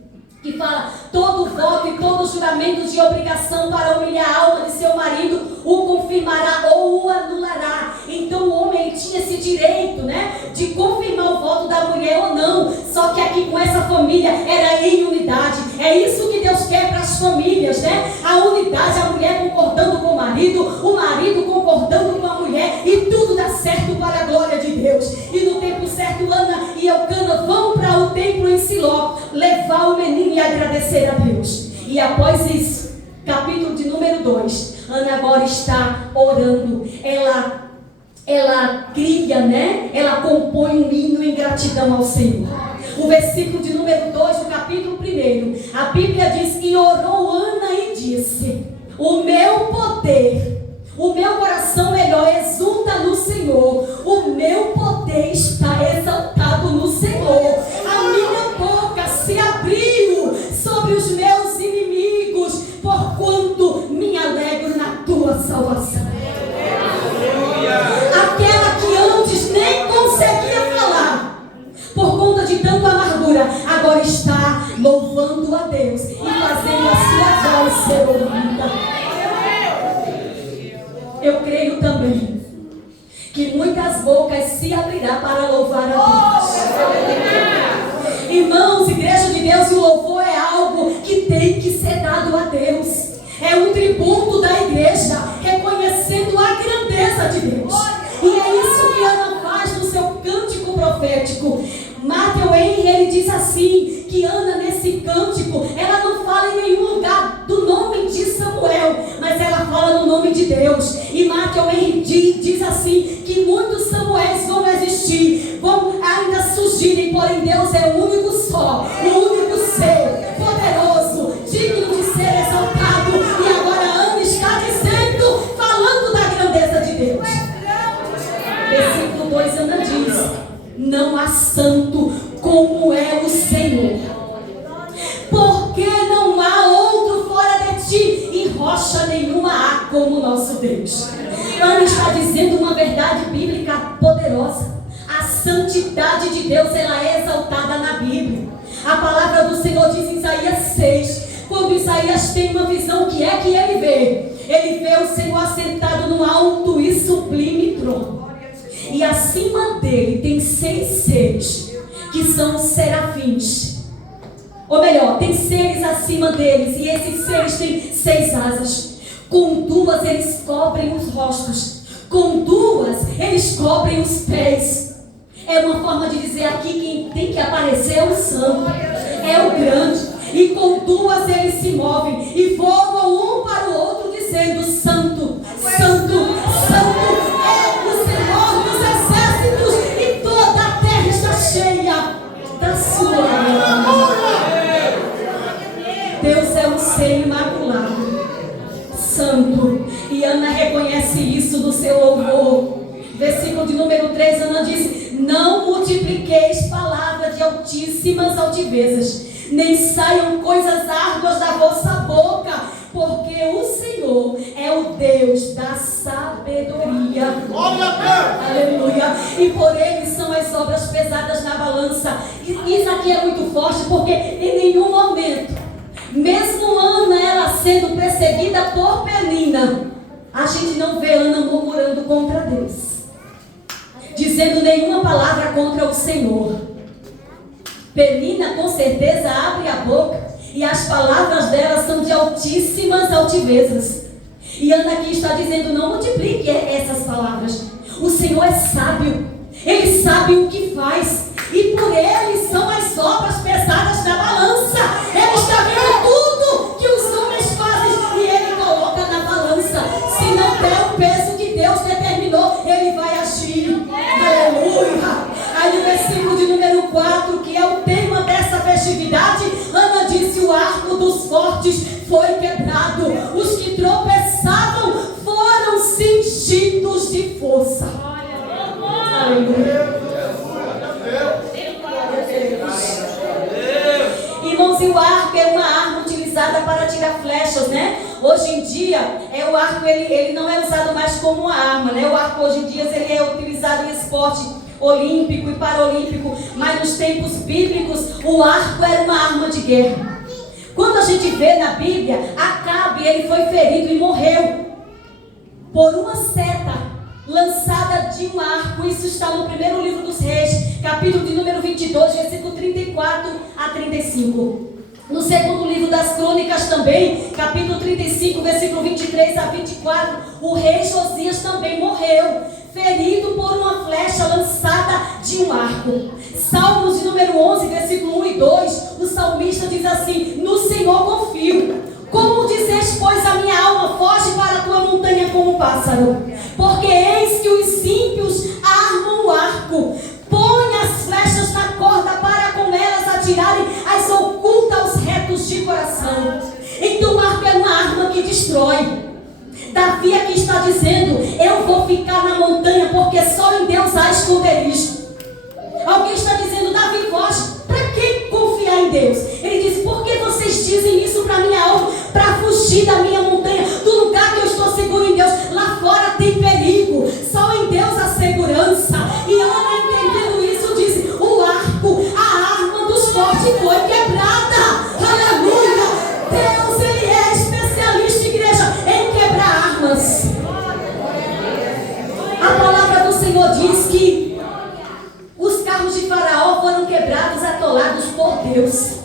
que fala: todo voto e todo juramento de obrigação para humilhar a alma de seu marido o confirmará ou o anulará. Então o homem, ele tinha esse direito, né, de confirmar o voto da mulher ou não. Só que aqui com essa família era em unidade. É isso que Deus quer para as famílias, né? A unidade, a mulher concordando com o marido concordando com a mulher, e tudo dá certo para a glória de Deus. E no tempo certo, Ana e Eucana vão para o templo em Siló levar o menino e agradecer a Deus. E após isso, capítulo de número 2, Ana agora está orando. Ela cria, né? Ela compõe um hino em gratidão ao Senhor. O versículo de número 2 do capítulo 1, a Bíblia diz: e orou Ana e disse: o meu poder O meu coração melhor exulta no Senhor. O meu poder está exaltado no Senhor. A minha boca se abriu sobre os meus inimigos, porquanto me alegro na tua salvação. Aquela que antes nem conseguia falar, por conta de tanta amargura, agora está louvando a Deus e fazendo a sua voz ser ouvida. Eu creio também que muitas bocas se abrirão para louvar a Deus. Irmãos, igreja de Deus, o louvor é algo que tem que ser dado a Deus. É um tributo da igreja, reconhecendo a grandeza de Deus. E é isso que Ana faz no seu cântico profético. Matthew Henry, ele diz assim, que Ana nesse cântico, ela não fala em nenhum lugar do nome de Samuel, mas ela fala no nome de Deus. E Matthew Henry diz assim, que muitos Samuéis vão existir, vão ainda surgirem, porém Deus é o único só, o único ser, poderoso, digno de ser exaltado. E agora Ana está dizendo, falando da grandeza de Deus. Versículo 2, Ana diz: não há santo como é o Senhor, porque não há outro fora de ti, e rocha nenhuma há como nosso Deus. Ana está dizendo uma verdade bíblica poderosa. A santidade de Deus, ela é exaltada na Bíblia. A palavra do Senhor diz em Isaías 6, quando Isaías tem uma visão, que é que ele vê? Ele vê o Senhor assentado no alto e sublime trono. E acima dele tem 6 seres, que são os serafins. Ou melhor, tem seres acima deles, e esses seres têm 6 asas. Com 2 eles cobrem os rostos, com 2 eles cobrem os pés. É uma forma de dizer aqui, quem tem que aparecer é o santo, é o grande. E com 2 eles se movem e voam um para o outro, dizendo: santo, santo, santo é o Senhor dos exércitos, e toda a terra está cheia da sua glória. Deus é um ser imaculado, santo, e Ana reconhece isso no seu louvor. Versículo de número 3, Ana diz: não multipliqueis palavras de altíssimas altivezas, nem saiam coisas árduas da vossa boca, porque o Senhor é o Deus da sabedoria. Aleluia. E por ele são as obras pesadas na balança. Isso aqui é muito forte, porque em nenhum momento, mesmo Ana, ela sendo perseguida por Penina, a gente não vê Ana murmurando contra Deus, dizendo nenhuma palavra contra o Senhor. Penina com certeza abre a boca, e as palavras dela são de altíssimas altivezas. E Ana aqui está dizendo: não multiplique essas palavras. O Senhor é sábio, Ele sabe o que faz, e por Ele são as obras pesadas na balança. Ele está vendo tudo que os homens fazem, e Ele coloca na balança. Se não der o peso que Deus determinou, Ele vai agir. Aleluia. Aí no versículo de número 4, que é o tema dessa festividade, Ana disse: o arco dos fortes foi quebrado, os que tropeçavam foram cingidos de força. Aleluia. Irmãos, e o arco é uma arma utilizada para tirar flechas, né? Hoje em dia, o arco ele não é usado mais como uma arma, né? O arco hoje em dia ele é utilizado em esporte olímpico e paralímpico, mas nos tempos bíblicos o arco era uma arma de guerra. Quando a gente vê na Bíblia, Acabe, ele foi ferido e morreu por uma seta lançada de um arco. Isso está no primeiro livro dos Reis, capítulo de número 22, versículo 34 a 35. No segundo livro das Crônicas também, capítulo 35, versículo 23 a 24, o rei Josias também morreu, ferido por uma flecha lançada de um arco. Salmos de número 11, versículo 1 e 2, o salmista diz assim: no Senhor confio. Como dizes, pois, a minha alma foge para a tua montanha como um pássaro? Porque eis que os ímpios armam o arco, põem as flechas na corda para com elas atirarem, as oculta aos retos de coração. Então o arco é uma arma que destrói. Davi aqui está dizendo: eu vou ficar na montanha, porque só em Deus há esconderijo. Alguém está dizendo: Davi, foge. Para que confiar em Deus? Ele diz: por que vocês dizem isso para minha alma? Para fugir da minha montanha, do lugar que eu estou seguro em Deus. Lá fora tem perigo, só em Deus há segurança. E Ana, entendendo isso, diz: o arco, a arma dos fortes foi quebrada. Aleluia! Deus, Ele é especialista, igreja, em quebrar armas. A palavra do Senhor diz que os carros de Faraó foram quebrados, atolados por Deus.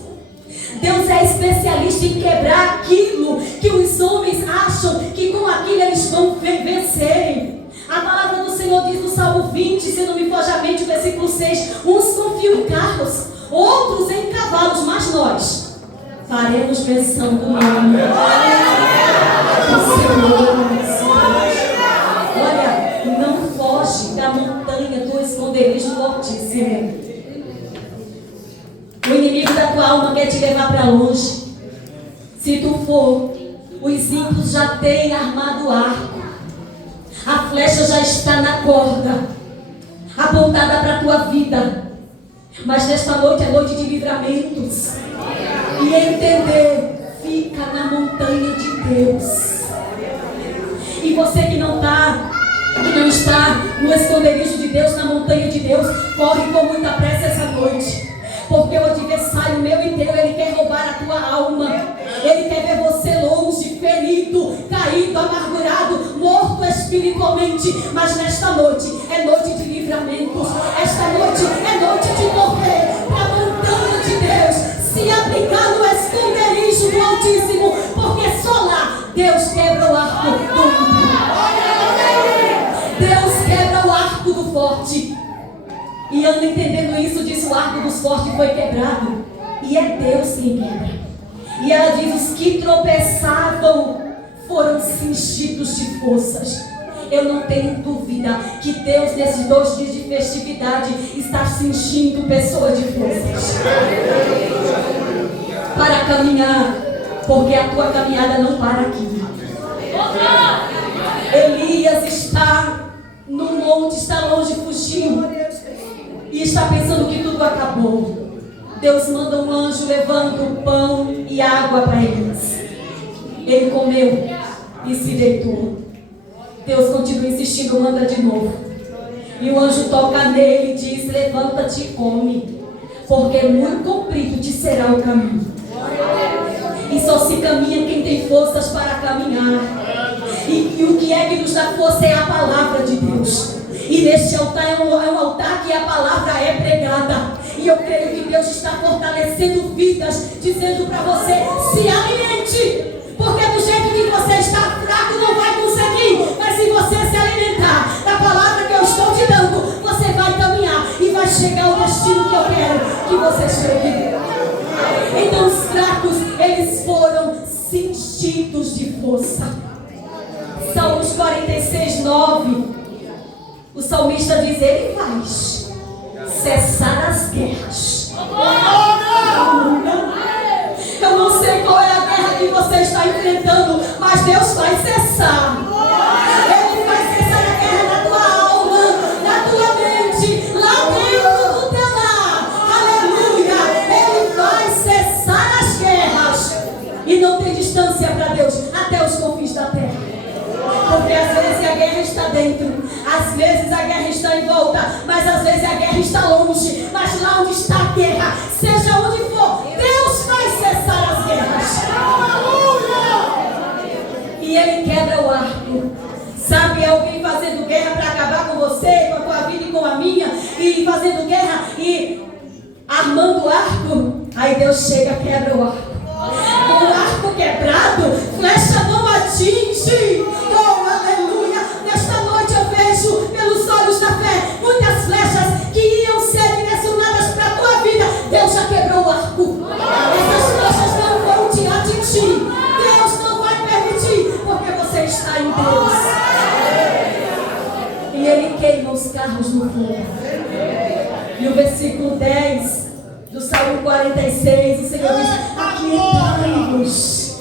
Deus é especialista em quebrar aquilo que os homens acham que com aquilo eles vão vencerem. A palavra do Senhor diz no Salmo 20, se não me foge a mente, o versículo 6: uns confiam em carros, outros em cavalos, mas nós faremos menção do nome do Senhor. Olha, não foge da montanha do esconderijo do Altíssimo. O inimigo da tua alma quer te levar para longe. Se tu for, os ímpios já têm armado o arco. A flecha já está na corda, apontada para a tua vida. Mas nesta noite é noite de livramentos. E entender, fica na montanha de Deus. E você que não está no esconderijo de Deus, na montanha de Deus, corre com muita pressa essa noite. Porque o adversário meu inteiro, ele quer roubar a tua alma. Ele quer ver você longe, ferido, caído, amargurado, morto espiritualmente. Mas nesta noite é noite de livramentos. Esta noite é noite de correr para a montanha de Deus, se abrigar no esconderijo do Altíssimo, porque só lá Deus quebra o arco do ímpio. Deus quebra o arco do forte. E Ana, entendendo isso, disse: o arco dos fortes foi quebrado. E é Deus quem quebra. E ela diz: os que tropeçavam foram cingidos de forças. Eu não tenho dúvida que Deus, nesses 2 dias de festividade, está cingindo pessoas de forças para caminhar, porque a tua caminhada não para aqui. Elias está no monte, está longe, fugindo, e está pensando que tudo acabou. Deus manda um anjo levando pão e água para Elias. Ele comeu e se deitou. Deus continua insistindo, manda de novo. E o anjo toca nele e diz: levanta-te e come, porque muito comprido te será o caminho. E só se caminha quem tem forças para caminhar. E o que é que nos dá força é a palavra de Deus. E neste altar é um altar que a palavra é pregada. E eu creio que Deus está fortalecendo vidas, dizendo para você: se alimente. Porque do jeito que você está fraco não vai conseguir. Mas se você se alimentar da palavra que eu estou te dando, você vai caminhar e vai chegar ao destino que eu quero que você chegue. Então os fracos, eles foram cingidos de força. Salmos 46, 9. O salmista diz: ele faz cessar as guerras. Eu não sei qual é a guerra que você está enfrentando, mas Deus vai cessar. Ele vai cessar a guerra da tua alma, da tua mente, lá dentro do teu lar. Aleluia! Ele vai cessar as guerras. E não tem distância para Deus, até os confins da terra. Porque às vezes a guerra está dentro, às vezes a guerra está em volta, mas às vezes a guerra está longe. Mas lá onde está a guerra, seja onde for, Deus vai cessar as guerras. E Ele quebra o arco. Sabe, alguém fazendo guerra para acabar com você, com a tua vida e com a minha, e fazendo guerra e armando o arco. Aí Deus chega, quebra o arco. Com o arco quebrado, flecha não atinge. Oh, aleluia! Nesta noite eu vejo pelos olhos da fé muitas flechas que iam ser direcionadas para a tua vida. Deus já quebrou o arco. Essas flechas não vão te atingir. Deus não vai permitir, porque você está em Deus. E Ele queima os carros no fogo. E o versículo 10 do Salmo 46, o Senhor diz: aquietai-vos,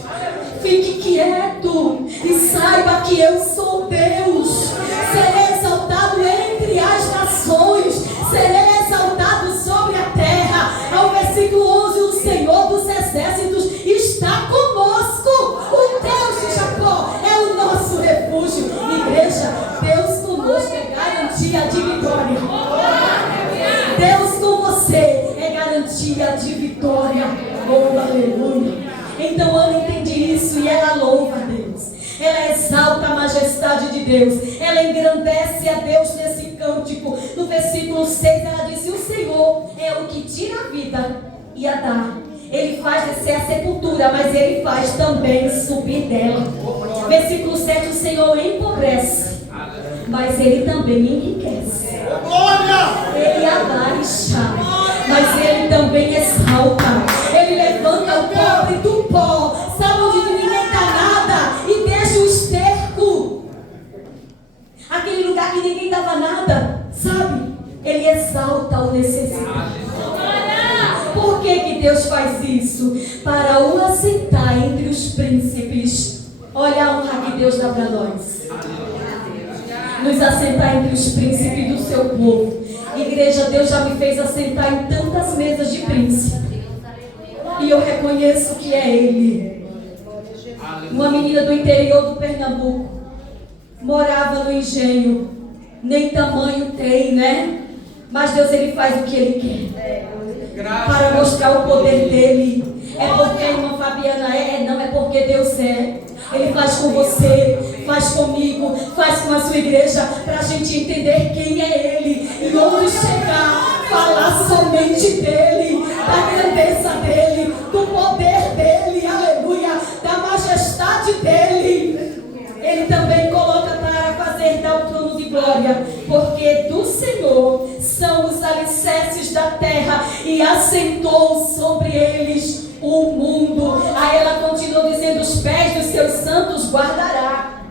fique quieto, e saiba que eu sou Deus. Serei exaltado entre as nações, serei exaltado sobre a terra. Ao versículo 11, o Senhor dos exércitos está conosco. O Deus de Jacó é o nosso refúgio. Igreja, Deus conosco é garantia de vitória. Deus com você é garantia de vitória. Oh, aleluia. Então Ana entende isso e ela louva a Deus. Ela exalta a majestade de Deus. Ela engrandece a Deus nesse cântico. No versículo 6 ela disse: o Senhor é o que tira a vida e a dá. Ele faz descer a sepultura, mas Ele faz também subir dela. Versículo 7, o Senhor empobrece, mas Ele também enriquece. Ele abaixa, mas Ele também exalta. Ele levanta o pobre do pó, sabe onde ninguém dá nada, e deixa o esterco, aquele lugar que ninguém dava nada, sabe? Ele exalta o necessitado. Por que Deus faz isso? Para o assentar entre os príncipes. Olha a honra que Deus dá para nós. Nos assentar entre os príncipes do seu povo. Igreja, Deus já me fez assentar em tantas mesas de príncipe. E eu reconheço que é Ele. Uma menina do interior do Pernambuco. Morava no engenho. Nem tamanho tem, né? Mas Deus, Ele faz o que Ele quer. Para mostrar o poder dele. É porque a irmã Fabiana não, é porque Deus é. Ele faz com você, faz comigo, faz com a sua igreja, para a gente entender quem é Ele e onde chegar, falar somente dele, da grandeza dele, do poder dele, aleluia, da majestade dele. Ele também coloca para fazer dar o trono de glória, porque do Senhor são os alicerces da terra e assentou sobre eles o mundo. Aí ela continua dizendo: os pés dos seus santos guardará.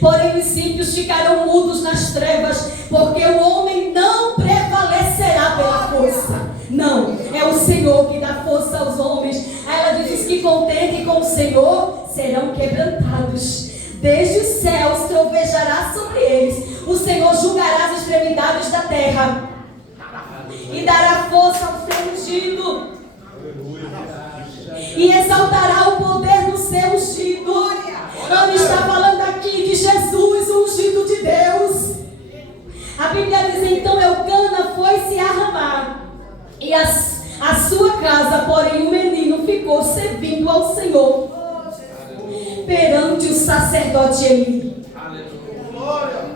Porém os ímpios ficarão mudos nas trevas, porque o homem não prevalecerá pela força. Não, é o Senhor que dá força aos homens. Aí ela diz: os que contendem com o Senhor serão quebrantados. Desde os céus trovejará sobre eles. O Senhor julgará as extremidades da terra e dará força ao seu ungido. E exaltará o poder do seu ungido. Ana está falando aqui de Jesus, o ungido de Deus. A Bíblia diz: então Elcana foi se arramar, e a sua casa, porém o menino ficou servindo ao Senhor perante o sacerdote Eli.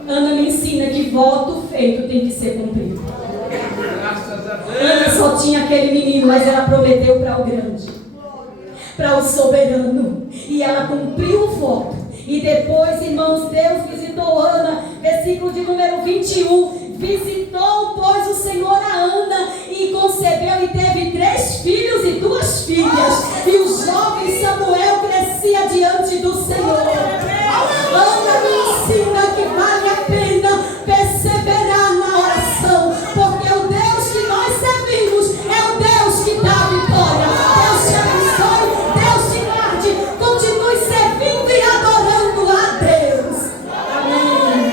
Ana me ensina que voto feito tem que ser cumprido. Ana só tinha aquele menino, mas ela prometeu para o grande, para o soberano, e ela cumpriu o voto. E depois, irmãos, Deus visitou Ana, versículo de número 21, visitou, pois, o Senhor a Ana, e concebeu e teve 3 filhos e 2 filhas, e o jovem Samuel crescia diante do Senhor. Ana me ensina que vale a pena perseverar na oração, porque o Deus que nós servimos é o Deus que dá a vitória. Deus te abençoe, Deus te guarde, continue servindo e adorando a Deus. Amém.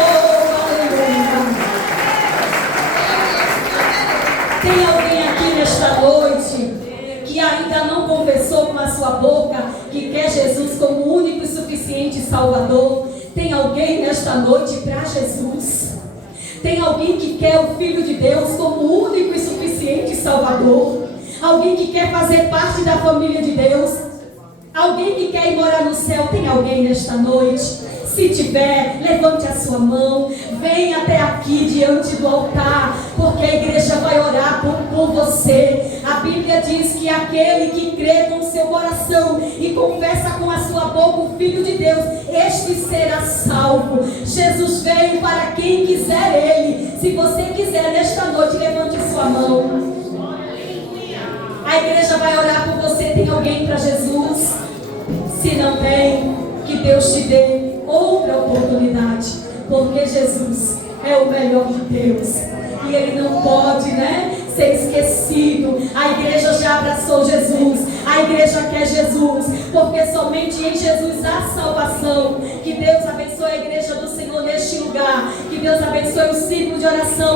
Oh, aleluia. Tem alguém aqui nesta noite que ainda não confessou com a sua boca que quer Jesus como único e suficiente Salvador? Tem alguém nesta noite para Jesus? Tem alguém que quer o Filho de Deus como único e suficiente Salvador? Alguém que quer fazer parte da família de Deus? Alguém que quer ir morar no céu? Tem alguém nesta noite? Se tiver, levante a sua mão, venha até aqui diante do altar, porque a igreja vai orar por você. A Bíblia diz que aquele que crê com o seu coração e confessa com a sua boca o Filho de Deus, este será salvo. Jesus veio para quem quiser Ele. Se você quiser nesta noite, levante a sua mão. A igreja vai orar por você. Tem alguém para Jesus? Se não tem, que Deus te dê outra oportunidade, porque Jesus é o melhor de Deus e Ele não pode, ser esquecido. A igreja já abraçou Jesus, que é Jesus, porque somente em Jesus há salvação. Que Deus abençoe a igreja do Senhor neste lugar, que Deus abençoe o círculo de oração